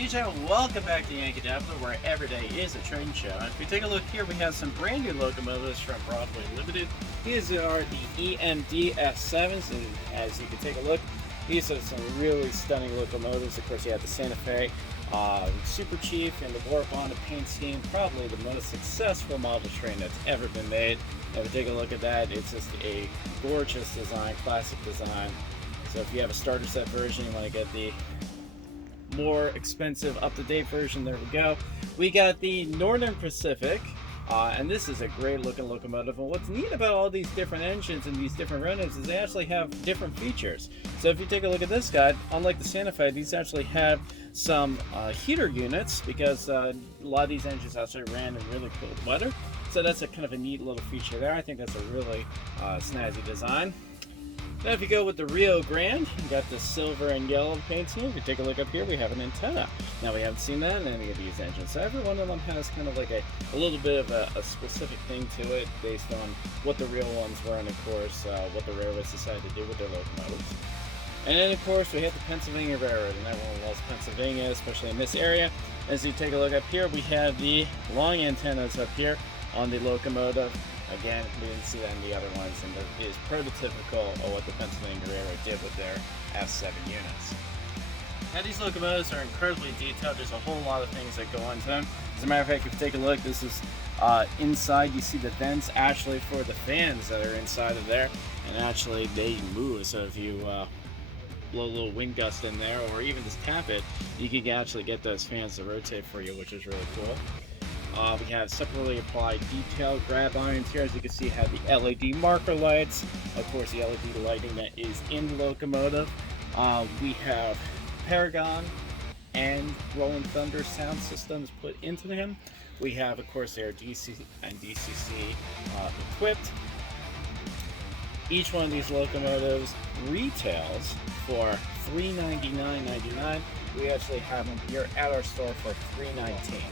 DJ. Welcome back to Yankeedabbler, where every day is a train show. And if we take a look here, we have some brand new locomotives from Broadway Limited. These are the EMD F7s, and as you can take a look, these are some really stunning locomotives. Of course, you have the Santa Fe Super Chief and the Warp on paint scheme, probably the most successful model train that's ever been made. And if we take a look at that, it's just a gorgeous design, classic design. So if you have a starter set version, you want to get the more expensive up-to-date version, there we go. We got the Northern Pacific, and this is a great looking locomotive. And what's neat about all these different engines and these different renderings is they actually have different features. So if you take a look at this guy, unlike the Santa Fe, these actually have some heater units, because a lot of these engines actually ran in really cold weather. So that's a kind of a neat little feature there. I think that's a really snazzy design. Now if you go with the Rio Grande, you got the silver and yellow paint scheme. If you take a look up here, we have an antenna. Now we haven't seen that in any of these engines. So every one of them has kind of like a little bit of a specific thing to it based on what the real ones were, and of course what the railroads decided to do with their locomotives. And then of course we have the Pennsylvania Railroad, and everyone loves Pennsylvania, especially in this area. As you take a look up here, we have the long antennas up here on the locomotive. Again, we didn't see that in the other ones, and it is prototypical of what the Pennsylvania Railroad did with their F7 units. Now these locomotives are incredibly detailed. There's a whole lot of things that go into them. As a matter of fact, if you take a look, this is inside. You see the vents actually for the fans that are inside of there, and actually they move. So if you blow a little wind gust in there, or even just tap it, you can actually get those fans to rotate for you, which is really cool. We have separately applied detailed grab irons here. As you can see, have the LED marker lights. Of course, the LED lighting that is in the locomotive. We have Paragon and Rolling Thunder sound systems put into them. We have, of course, their DC and DCC equipped. Each one of these locomotives retails for $399.99. We actually have them here at our store for $319.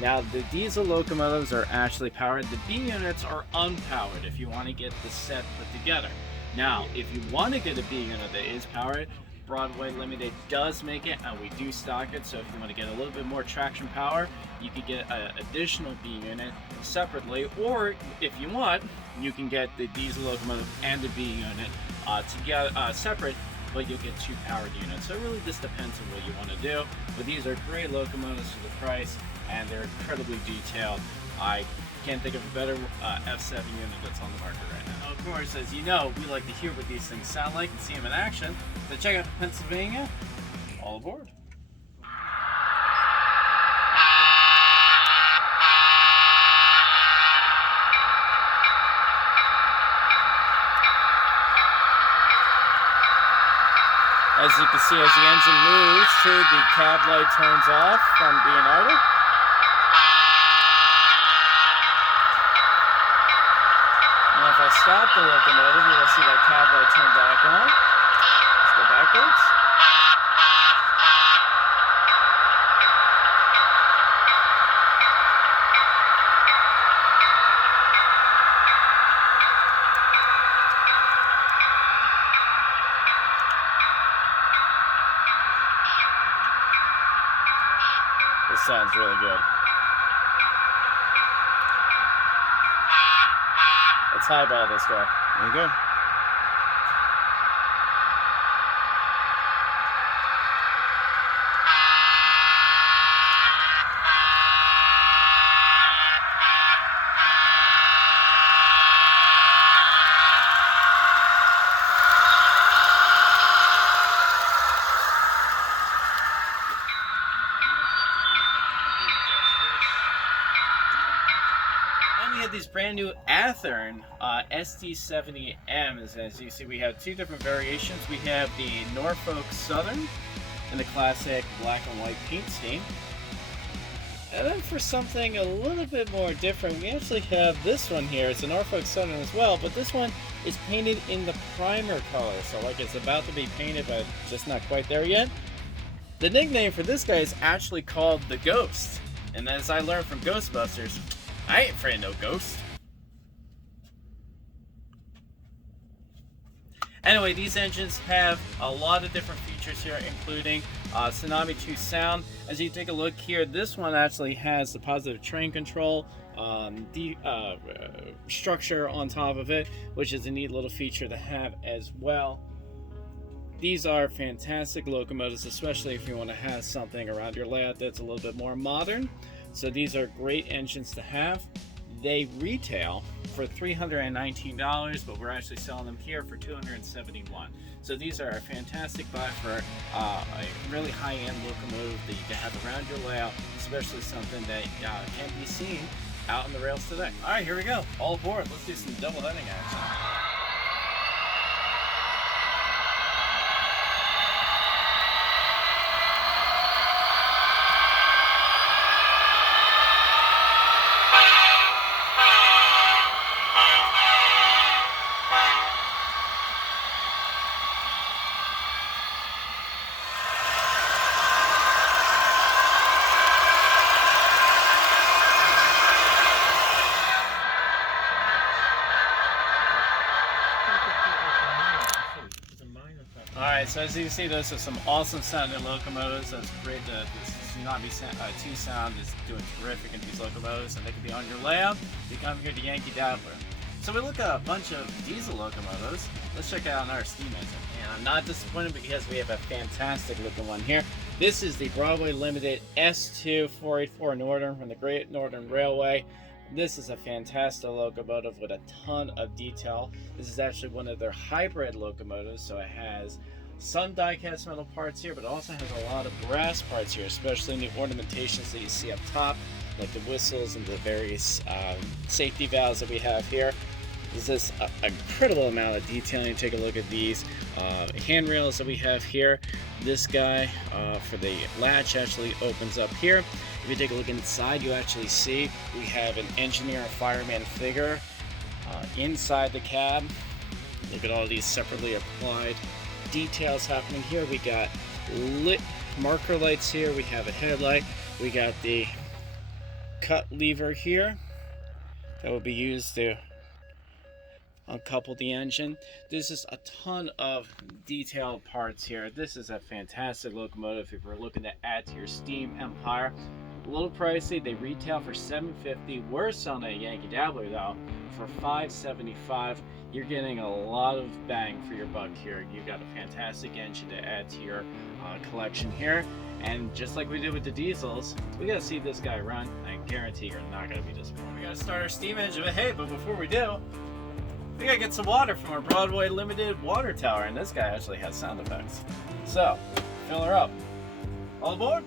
Now the diesel locomotives are actually powered. The B units are unpowered if you want to get the set put together. Now if you want to get a B unit that is powered, Broadway Limited does make it, and we do stock it. So if you want to get a little bit more traction power, you could get an additional B unit separately, or if you want, you can get the diesel locomotive and the B unit together separate, but you'll get two powered units. So it really just depends on what you want to do. But these are great locomotives for the price, and they're incredibly detailed. I can't think of a better F7 unit that's on the market right now. Of course, as you know, we like to hear what these things sound like and see them in action. So check out the Pennsylvania. All aboard. As you can see, as the engine moves, the cab light turns off from being idle. And if I stop the locomotive, you will see that cab light turn back on. Let's go backwards. This sounds really good. Let's highball this guy. There you go. We have these brand new Athern SD70M. As you see, we have two different variations. We have the Norfolk Southern in the classic black and white paint scheme. And then for something a little bit more different, we actually have this one here. It's a Norfolk Southern as well, but this one is painted in the primer color. So like it's about to be painted, but just not quite there yet. The nickname for this guy is actually called the Ghost. And as I learned from Ghostbusters, I ain't afraid of no ghost. Anyway, these engines have a lot of different features here, including Tsunami 2 sound. As you take a look here, this one actually has the positive train control structure on top of it, which is a neat little feature to have as well. These are fantastic locomotives, especially if you want to have something around your layout that's a little bit more modern. So these are great engines to have. They retail for $319, but we're actually selling them here for $271. So these are a fantastic buy for a really high-end locomotive that you can have around your layout, especially something that can't be seen out on the rails today. All right, here we go. All aboard. Let's do some double heading action. Alright, so as you can see, those are some awesome sounding locomotives. That's great. The Tsunami 2 sound is doing terrific in these locomotives, and they can be on your layout. You come here to Yankeedabbler. So we look at a bunch of diesel locomotives. Let's check out our steam engine. And I'm not disappointed because we have a fantastic looking one here. This is the Broadway Limited S2 484 Northern from the Great Northern Railway. This is a fantastic locomotive with a ton of detail. This is actually one of their hybrid locomotives, so it has some die-cast metal parts here, but it also has a lot of brass parts here, especially in the ornamentations that you see up top, like the whistles and the various safety valves that we have here. There's an incredible amount of detailing. Take a look at these handrails that we have here. This guy for the latch actually opens up here. If you take a look inside, you actually see we have an engineer and fireman figure inside the cab. Look at all these separately applied details happening here. We got lit marker lights here. We have a headlight. We got the cut lever here that will be used to uncouple the engine. This is a ton of detailed parts here. This is a fantastic locomotive if you're looking to add to your steam empire. A little pricey. They retail for $750. We're selling at Yankeedabbler though for $575. You're getting a lot of bang for your buck here. You've got a fantastic engine to add to your collection here. And just like we did with the diesels, we gotta see this guy run. I guarantee you're not gonna be disappointed. We gotta start our steam engine, but hey, before we do, we gotta get some water from our Broadway Limited water tower, and this guy actually has sound effects. So, fill her up. All aboard?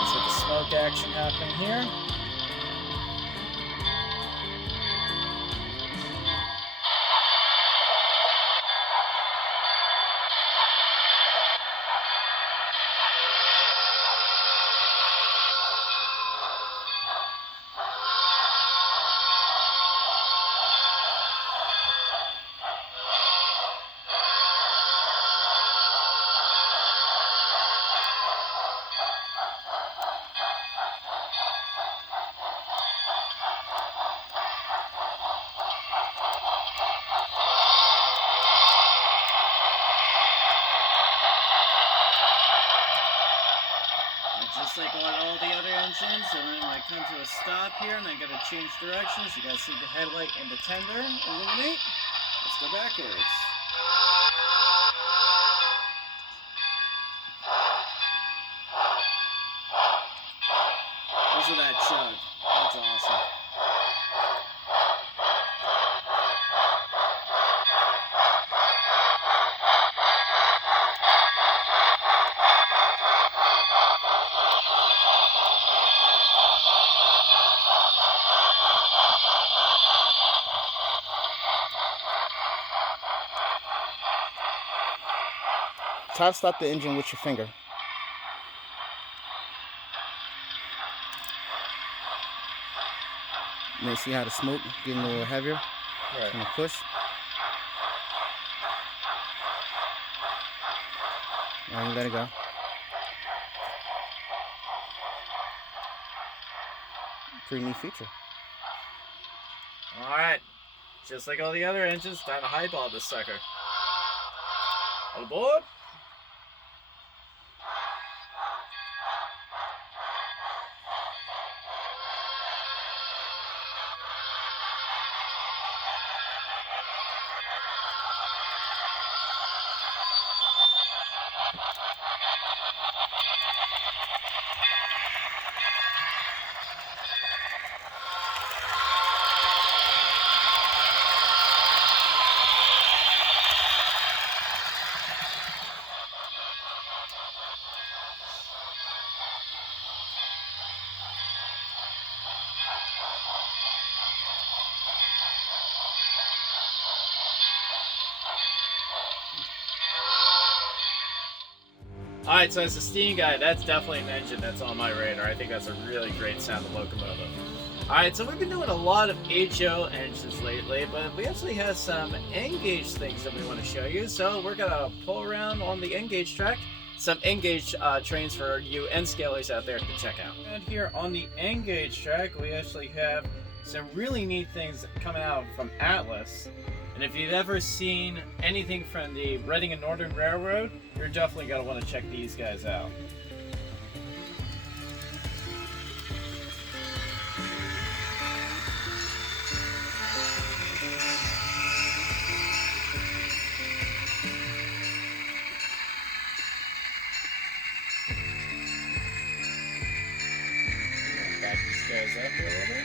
Let's get the smoke action happening here. Just like on all the other engines, and then I come to a stop here and I gotta change directions. You guys see the headlight and the tender illuminate. Let's go backwards. Listen to that chug. That's awesome. Try to stop the engine with your finger. And then see how the smoke getting a little heavier? Right. And push. And you let it go. Pretty neat feature. Alright, just like all the other engines, time to highball this sucker. All aboard! Alright, so as a steam guy, that's definitely an engine that's on my radar. I think that's a really great sounding locomotive. Alright, so we've been doing a lot of HO engines lately, but we actually have some N-gauge things that we want to show you. So we're going to pull around on the N-gauge track, some N-gauge trains for you N-scalers out there to check out. And here on the N-gauge track, we actually have some really neat things coming out from Atlas. And if you've ever seen anything from the Reading and Northern Railroad, you're definitely going to want to check these guys out. Back these guys up here a little bit.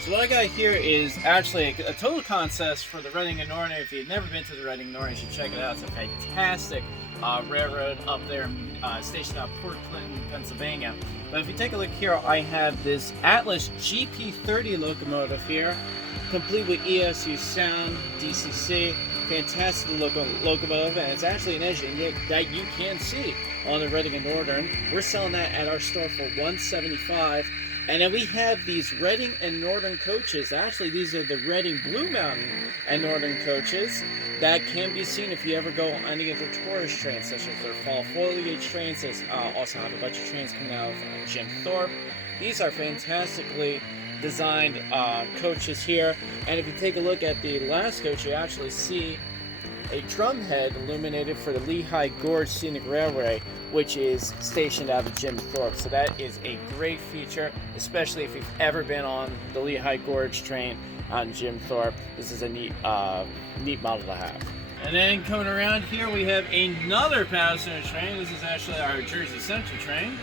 So what I got here is actually a total contest for the Reading and Northern. If you've never been to the Reading and Northern, you should check it out. It's a fantastic railroad up there, stationed out Port Clinton, Pennsylvania. But if you take a look here, I have this Atlas GP30 locomotive here, complete with ESU sound, DCC, fantastic locomotive, and it's actually an engine that you can see on the Reading and Northern. We're selling that at our store for $175. And then we have these Reading and Northern coaches. Actually, these are the Reading Blue Mountain and Northern coaches that can be seen if you ever go on any of their tourist trains, such as their fall foliage trains. They also have a bunch of trains coming out of Jim Thorpe. These are fantastically designed coaches here. And if you take a look at the last coach, you actually see a drumhead illuminated for the Lehigh Gorge Scenic Railway, which is stationed out of Jim Thorpe. So that is a great feature, especially if you've ever been on the Lehigh Gorge train out in Jim Thorpe. This is a neat model to have. And then coming around here, we have another passenger train. This is actually our Jersey Central train,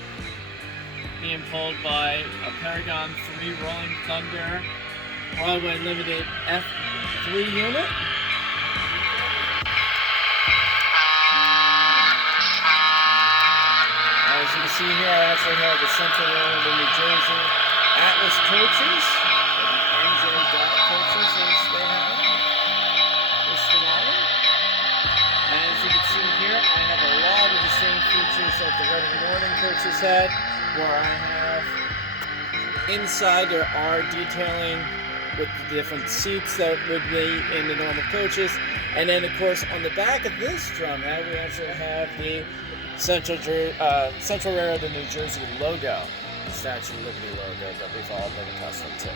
being pulled by a Paragon 3 Rolling Thunder Broadway Limited F3 unit. As you can see here, I actually have the Central Railroad of New Jersey Atlas coaches, or the NJ coaches as they have listed on them. And as you can see here, I have a lot of the same features that the Reading and Northern coaches had, where I have inside there are detailing with the different seats that would be in the normal coaches. And then of course on the back of this drumhead, we actually have the Central Railroad of New Jersey logo, the Statue of Liberty logo that we've all been accustomed to.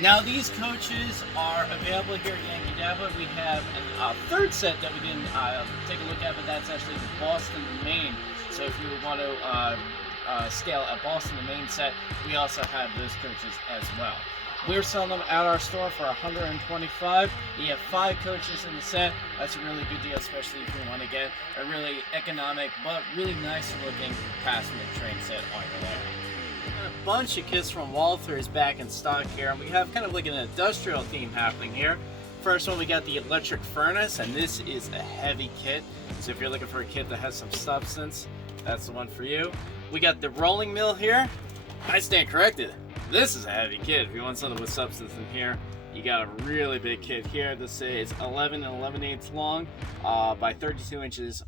Now these coaches are available here at Yankeedabbler. We have a third set that we didn't take a look at, but that's actually the Boston to Maine. So if you want to scale a Boston to Maine set, we also have those coaches as well. We're selling them at our store for $125. You have 5 coaches in the set. That's a really good deal, especially if you want to get a really economic but really nice looking passenger train set on your way. A bunch of kits from Walther is back in stock here, and we have kind of like an industrial theme happening here. First one, we got the electric furnace, and this is a heavy kit. So if you're looking for a kit that has some substance, that's the one for you. We got the rolling mill here. I stand corrected. This is a heavy kit. If you want something with substance in here, you got a really big kit here. This is 11 and 11/8 long by 32 inches,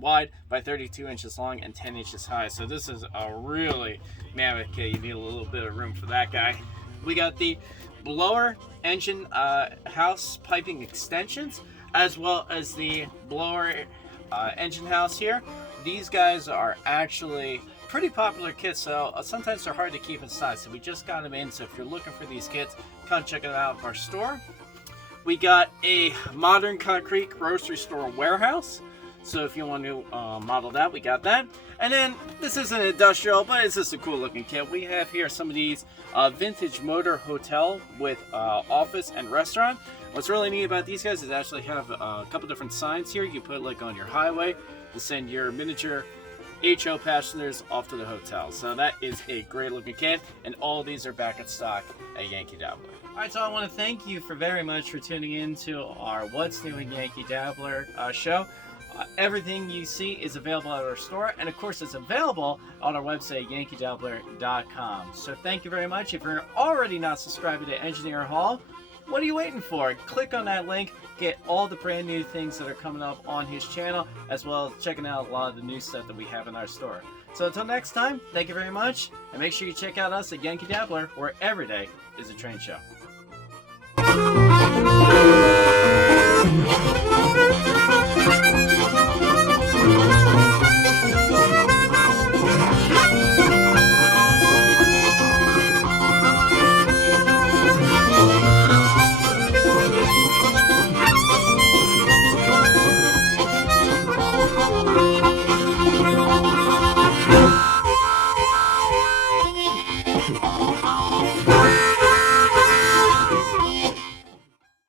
wide by 32 inches long and 10 inches high. So this is a really mammoth kit. You need a little bit of room for that guy. We got the blower engine house piping extensions, as well as the blower engine house here. These guys are actually pretty popular kits, so sometimes they're hard to keep in size, so we just got them in. So if you're looking for these kits, come check it out at our store. We got a modern concrete grocery store warehouse, so if you want to model that, we got that. And then this is an industrial, but it's just a cool looking kit. We have here some of these vintage motor hotel with office and restaurant. What's really neat about these guys is they actually have a couple different signs here. You can put like on your highway to send your miniature HO passengers off to the hotel. So that is a great looking kit, and all these are back in stock at Yankee Dabbler. Alright, so I want to thank you for very much for tuning in to our What's New in Yankee Dabbler show. Everything you see is available at our store, and of course it's available on our website, Yankeedabbler.com. So thank you very much. If you're already not subscribed to Engineer Hall, what are you waiting for? Click on that link, get all the brand new things that are coming up on his channel, as well as checking out a lot of the new stuff that we have in our store. So until next time, thank you very much, and make sure you check out us at Yankee Dabbler, where every day is a train show.